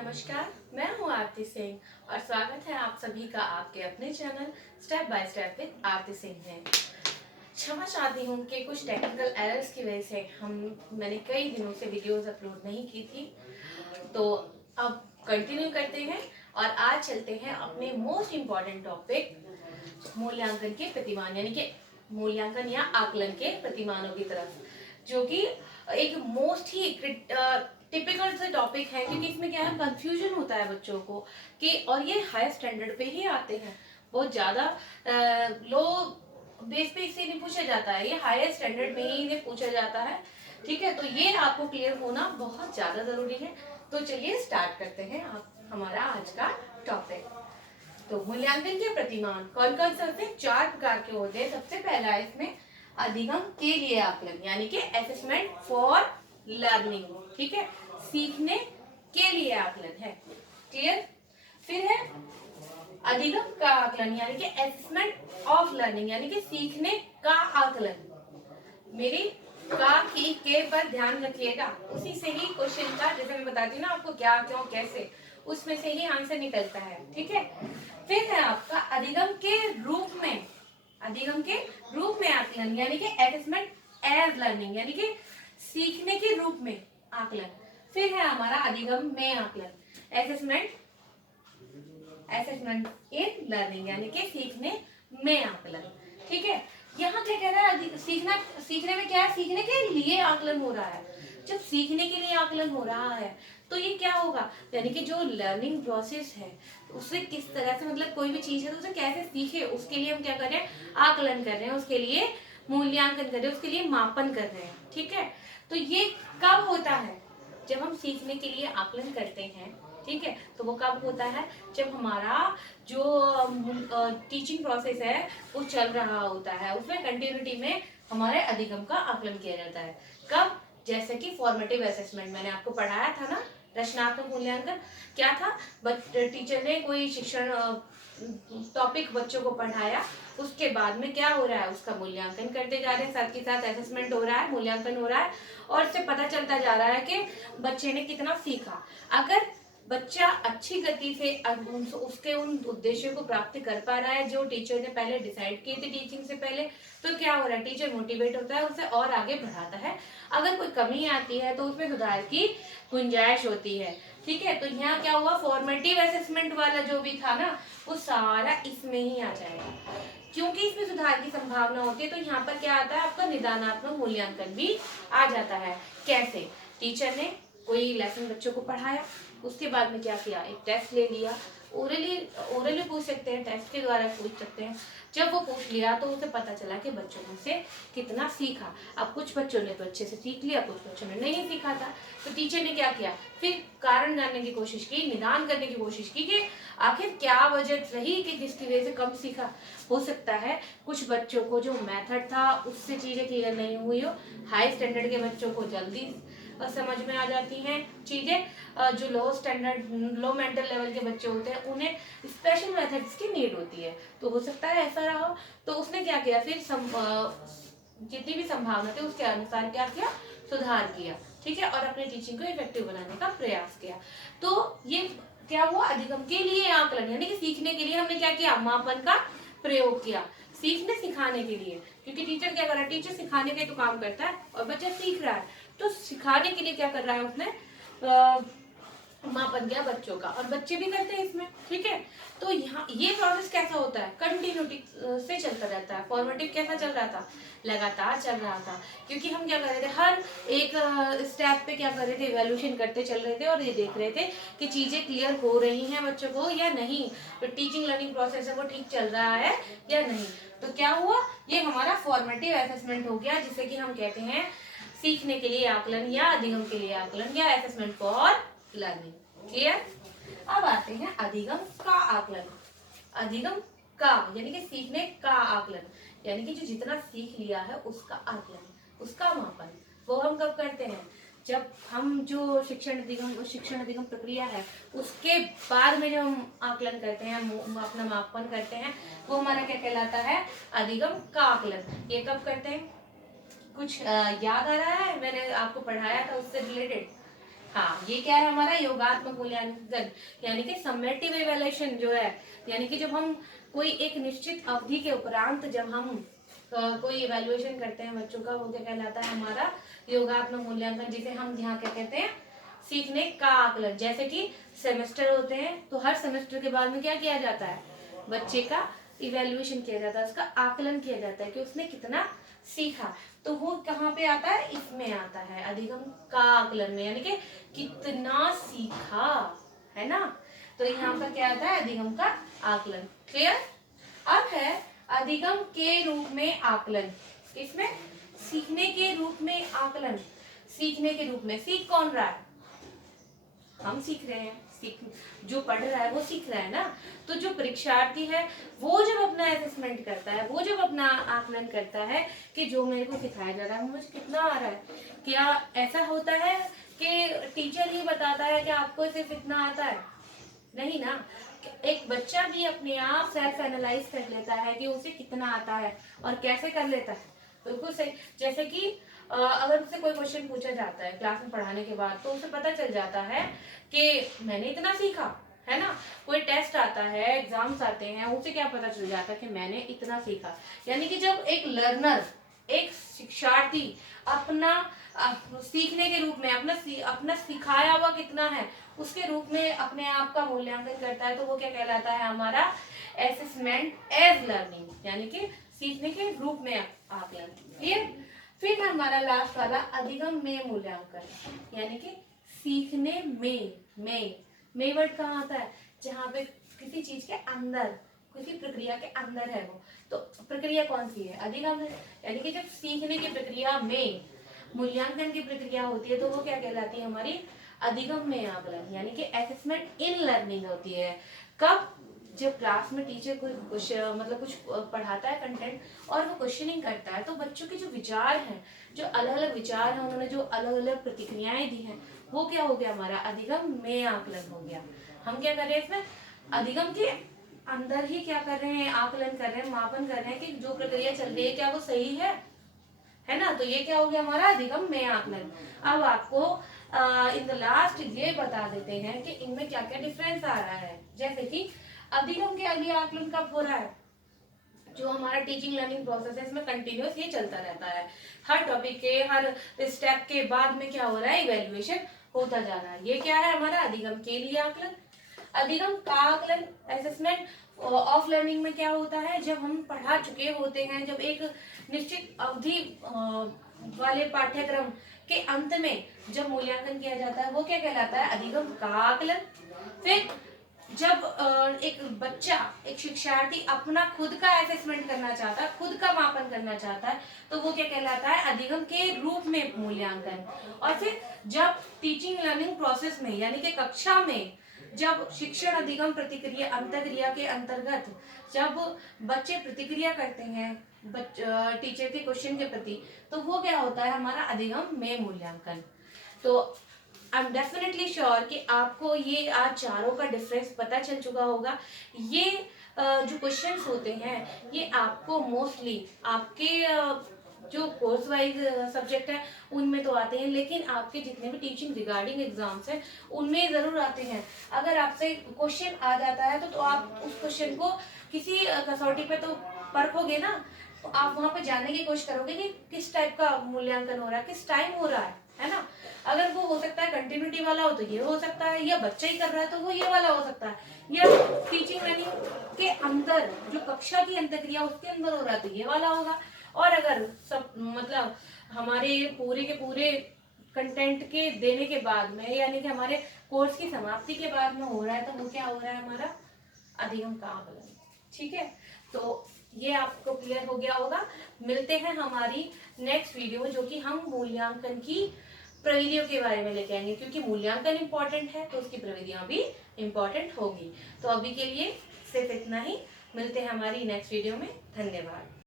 नमस्कार, मैं हूँ आरती सिंह और स्वागत है आप सभी का आपके अपने channel step by step with Aarti Singh में। क्षमा चाहती हूँ कि कुछ टेक्निकल एरर्स की वजह से मैंने कई दिनों से वीडियोस अपलोड नहीं की थी, तो अब कंटिन्यू करते हैं और आज चलते हैं अपने मोस्ट इम्पॉर्टेंट टॉपिक मूल्यांकन के प्रतिमान यानी कि मूल्यांकन या आकलन के प्रतिमानों की तरफ, जो कि एक मोस्ट ही टिपिकल से टॉपिक है, क्योंकि इसमें क्या है, कंफ्यूजन होता है बच्चों को कि और ये हाई स्टैंडर्ड पे ही आते हैं। बहुत ज्यादा लो बेस पे इससे नहीं पूछा जाता है, ये हायर स्टैंडर्ड में ही इन्हें पूछा जाता है। ठीक है, तो ये आपको क्लियर होना बहुत ज्यादा जरूरी है। तो चलिए स्टार्ट करते हैं आप हमारा आज का टॉपिक। तो मूल्यांकन के प्रतिमान कौन कौन से होते हैं? 4 प्रकार के होते हैं। सबसे पहला है इसमें अधिगम के लिए आकलन यानी कि असेसमेंट फॉर लर्निंग। ठीक है, सीखने के लिए आकलन है। क्लियर? फिर है अधिगम का आकलन यानी कि असेसमेंट ऑफ लर्निंग यानी कि सीखने का आकलन। मेरी का की के पर ध्यान रखिएगा, उसी से ही क्वेश्चन का, जैसे मैं बताती हूँ ना आपको क्या क्यों कैसे, उसमें से ही आंसर निकलता है। ठीक है, फिर है आपका अधिगम के रूप में, अधिगम के रूप में आकलन यानी कि असेसमेंट एज लर्निंग यानी कि सीखने के रूप में आकलन। फिर है हमारा अधिगम में आकलन, असेसमेंट असेसमेंट इन लर्निंग यानी कि सीखने में आकलन। ठीक है, यहाँ क्या कह रहा है, सीखने में क्या है, सीखने के लिए आकलन हो रहा है। जब सीखने के लिए आकलन हो रहा है तो ये क्या होगा, यानी कि जो लर्निंग प्रोसेस है उसे किस तरह से, मतलब कोई भी चीज है तो उसे कैसे सीखे, उसके लिए हम क्या कर रहे हैं, आकलन कर रहे हैं, उसके लिए मूल्यांकन कर रहे हैं, उसके लिए मापन कर रहे हैं। ठीक है, तो ये कब होता है, जब हम सीखने के लिए आकलन करते हैं। ठीक है, तो वो कब होता है, जब हमारा जो टीचिंग प्रोसेस है वो चल रहा होता है, उसमें कंटिन्यूटी में हमारे अधिगम का आकलन किया जाता है। कब? जैसे कि फॉर्मेटिव असेसमेंट मैंने आपको पढ़ाया था ना, रचनात्मक मूल्यांकन क्या था, टीचर ने कोई शिक्षण टॉपिक बच्चों को पढ़ाया, उसके बाद में क्या हो रहा है, उसका मूल्यांकन करते जा रहे हैं, साथ के साथ असेसमेंट हो रहा है, मूल्यांकन हो रहा है, और इससे पता चलता जा रहा है कि बच्चे ने कितना सीखा। अगर बच्चा अच्छी गति से उसके उन उद्देश्यों को प्राप्त कर पा रहा है जो टीचर ने पहले डिसाइड किए थे टीचिंग से पहले, तो क्या हो रहा है, टीचर मोटिवेट होता है, उसे और आगे बढ़ाता है। अगर कोई कमी आती है तो उसमें सुधार की गुंजाइश होती है। ठीक है, तो यहाँ क्या हुआ, फॉर्मेटिव असेसमेंट वाला जो भी था ना, वो सारा इसमें ही आ जाएगा, क्योंकि इसमें सुधार की संभावना होती है। तो यहाँ पर क्या आता है, आपका निदानात्मक मूल्यांकन भी आ जाता है। कैसे? टीचर ने कोई लेसन बच्चों को पढ़ाया, उसके बाद में क्या किया, एक टेस्ट ले लिया, ओरली पूछ सकते हैं, टेस्ट के द्वारा पूछ सकते हैं। जब वो पूछ लिया तो उसे पता चला कि बच्चों ने से कितना सीखा। अब कुछ बच्चों ने तो अच्छे से सीख लिया, कुछ बच्चों ने नहीं सीखा था, तो टीचर ने क्या किया, फिर कारण जानने की कोशिश की, निदान करने की कोशिश की कि आखिर क्या वजह रही कि जिसकी वजह से कम सीखा। हो सकता है कुछ बच्चों को जो मेथड था उससे चीजें क्लियर नहीं हुई हो, हाई स्टैंडर्ड के बच्चों को जल्दी समझ में आ जाती हैं चीजें, जो लो स्टैंडर्ड लो मेंटल लेवल के बच्चे होते हैं उन्हें स्पेशल मेथड्स की नीड होती है। तो हो सकता है ऐसा रहा हो, तो उसने क्या किया, फिर जितनी भी संभावना थी उसके अनुसार क्या किया, सुधार किया। ठीक है, और अपने टीचिंग को इफेक्टिव बनाने का प्रयास किया। तो ये क्या हुआ, अधिगम के लिए आकलन यानी कि सीखने के लिए हमने क्या किया, मापन का प्रयोग किया, सीखने सिखाने के लिए। क्योंकि टीचर क्या कर रहा है, टीचर सिखाने के तो काम करता है और बच्चा सीख रहा है, तो सिखाने के लिए क्या कर रहा है, उसने मापन किया बच्चों का, और बच्चे भी करते हैं इसमें। ठीक है, तो यहाँ ये प्रोसेस कैसा होता है, कंटिन्यूटी से चलता रहता है। फॉर्मेटिव कैसा चल रहा था, लगातार चल रहा था, क्योंकि हम क्या कर रहे थे, हर एक स्टेप पे क्या कर रहे थे, इवैल्यूएशन करते चल रहे थे और ये देख रहे थे कि चीजें क्लियर हो रही हैं बच्चों को या नहीं, तो टीचिंग लर्निंग प्रोसेस है वो ठीक चल रहा है या नहीं। तो क्या हुआ, ये हमारा फॉर्मेटिव असेसमेंट हो गया, जिसे कि हम कहते हैं सीखने के लिए आकलन या अधिगम के लिए आकलन या असेसमेंट फॉर लर्निंग। क्लियर? अब आते हैं अधिगम का आकलन। अधिगम का यानी कि सीखने का आकलन यानी कि जो जितना सीख लिया है उसका आकलन, उसका मापन, वो हम कब करते हैं, जब हम जो शिक्षण अधिगम प्रक्रिया है उसके बाद में जो हम आकलन करते हैं, अपना मापन करते हैं, वो हमारा क्या कहलाता है, अधिगम का आकलन। ये कब करते हैं, कुछ याद आ रहा है, मैंने आपको पढ़ाया था उससे रिलेटेड, हाँ, ये क्या है हमारा योगात्मक मूल्यांकन, यानी कि समेटिव इवैल्यूएशन जो है, यानी कि जब हम कोई एक निश्चित अवधि के उपरांत जब हम कोई इवैल्यूएशन करते हैं बच्चों का, वो क्या कहलाता है हमारा योगात्मक मूल्यांकन, जिसे हम यहाँ क्या कहते हैं, सीखने का आकलन। जैसे कि सेमेस्टर होते हैं, तो हर सेमेस्टर के बाद में क्या किया जाता है, बच्चे का इवैल्यूएशन किया जाता है, उसका आकलन किया जाता है कि उसने कितना सीखा। तो वो कहाँ पे आता है, इसमें आता है अधिगम का आकलन में, यानी कि कितना सीखा, है ना। तो यहाँ पर क्या आता है, अधिगम का आकलन। क्लियर। अब है अधिगम के रूप में आकलन। इसमें सीखने के रूप में आकलन, सीखने के रूप में, सीख कौन रहा है, हम सीख रहे हैं, सीख जो पढ़ रहा है वो सीख रहा है ना। तो जो परीक्षार्थी है वो जब अपना असेसमेंट करता है, वो जब अपना आकलन करता है कि जो मेरे को सिखाया जा रहा है मुझे कितना आ रहा है, क्या ऐसा होता है कि टीचर ही बताता है कि आपको सिर्फ इतना आता है, नहीं ना। एक बच्चा भी अपने आप सेल्फ एनालाइज कर लेता है कि उसे कितना आता है और कैसे कर लेता है, बिल्कुल सही। जैसे कि अगर उससे कोई क्वेश्चन पूछा जाता है क्लास में पढ़ाने के बाद, तो उसे पता चल जाता है कि मैंने इतना सीखा, है ना। कोई टेस्ट आता है, एग्जाम्स आते हैं, उसे क्या पता चल जाता है कि मैंने इतना सीखा। यानी कि जब एक लर्नर, एक शिक्षार्थी अपना सीखने के रूप में अपना सिखाया हुआ कितना है उसके रूप में अपने आप का मूल्यांकन करता है, तो वो क्या कहलाता है हमारा असेसमेंट एज लर्निंग, यानी कि सीखने के रूप में आकलन। क्लियर। फिर हमारा लास्ट वाला अधिगम में मूल्यांकन, यानी कि सीखने में वर्ड कहाँ आता है, जहाँ पे किसी चीज के अंदर, किसी प्रक्रिया के अंदर है वो, तो प्रक्रिया कौन सी है, अधिगम है। यानी कि जब सीखने की प्रक्रिया में मूल्यांकन की प्रक्रिया होती है तो वो क्या कहलाती है हमारी अधिगम में आकलन, यानी कि असेसमेंट इन लर्निंग होती है। कब, जब क्लास में टीचर कुछ मतलब कुछ पढ़ाता है कंटेंट और वो क्वेश्चनिंग करता है, तो बच्चों के जो विचार हैं, जो अलग अलग विचार हैं, उन्होंने जो अलग अलग प्रतिक्रियाएं दी हैं, वो क्या हो गया हमारा अधिगम में आकलन हो गया। हम क्या कर रहे हैं इसमें, अधिगम के अंदर ही क्या कर रहे हैं, आकलन कर रहे हैं, मापन कर रहे हैं कि जो प्रक्रिया चल रही है क्या वो सही है ना। तो ये क्या हो गया हमारा अधिगम में आकलन। अब आपको इन द लास्ट ये बता देते हैं कि इनमें क्या क्या डिफरेंस आ रहा है। जैसे कि अधिगम के आगे आकलन कब हो रहा है, जो हमारा टीचिंग लर्निंग प्रोसेस है इसमें कंटिन्यूअस ये चलता रहता है, हर टॉपिक के हर स्टेप के बाद में क्या हो रहा है, इवैल्यूएशन होता जा रहा है। ये क्या है हमारा अधिगम के लिए आकलन। अधिगम का आकलन, असेसमेंट ऑफ लर्निंग में क्या होता है, जब हम पढ़ा चुके होते हैं, जब एक निश्चित अवधि वाले पाठ्यक्रम के अंत में जब मूल्यांकन किया जाता है वो क्या कहलाता है, अधिगम का आकलन। फिर जब एक बच्चा, एक शिक्षार्थी अपना खुद का असेसमेंट करना चाहता है, खुद का मापन करना चाहता है, तो वो क्या कहलाता है, अधिगम के रूप में मूल्यांकन। और फिर जब टीचिंग लर्निंग प्रोसेस में, यानी कि कक्षा में जब शिक्षण अधिगम प्रतिक्रिया अंतर्क्रिया के अंतर्गत जब बच्चे प्रतिक्रिया करते हैं टीचर के क्वेश्चन के प्रति, तो वो क्या होता है हमारा अधिगम में मूल्यांकन। तो आई एम डेफिनेटली श्योर कि आपको ये आज चारों का डिफरेंस पता चल चुका होगा। ये जो क्वेश्चंस होते हैं ये आपको मोस्टली आपके जो कोर्स वाइज सब्जेक्ट है उनमें तो आते हैं, लेकिन आपके जितने भी टीचिंग रिगार्डिंग एग्जाम्स हैं उनमें जरूर आते हैं। अगर आपसे क्वेश्चन आ जाता है तो आप उस क्वेश्चन को किसी कसौटी पे तो परखोगे ना, तो आप वहां पे जानने की कोशिश करोगे कि किस टाइप का मूल्यांकन हो रहा है, किस टाइम हो रहा है ना। अगर वो हो सकता है कंटिन्यूटी वाला हो तो ये हो सकता है, या बच्चा ही कर रहा है तो वो ये वाला हो सकता है, या टीचिंग लर्निंग के अंदर जो कक्षा की अंतर्क्रिया उसके अंदर हो रहा है तो ये वाला होगा। और अगर सब मतलब हमारे पूरे के पूरे कंटेंट के देने के बाद में, यानी कि हमारे कोर्स की समाप्ति के बाद में हो रहा है, तो वो क्या हो रहा है हमारा अधिगम का आकलन। ठीक है, तो ये आपको क्लियर हो गया होगा। मिलते हैं हमारी नेक्स्ट वीडियो जो कि हम मूल्यांकन की प्रविधियों के बारे में लेके आएंगे, क्योंकि मूल्यांकन इंपॉर्टेंट है तो उसकी प्रविधियां भी इंपॉर्टेंट होगी। तो अभी के लिए सिर्फ इतना ही, मिलते हैं हमारी नेक्स्ट वीडियो में। धन्यवाद।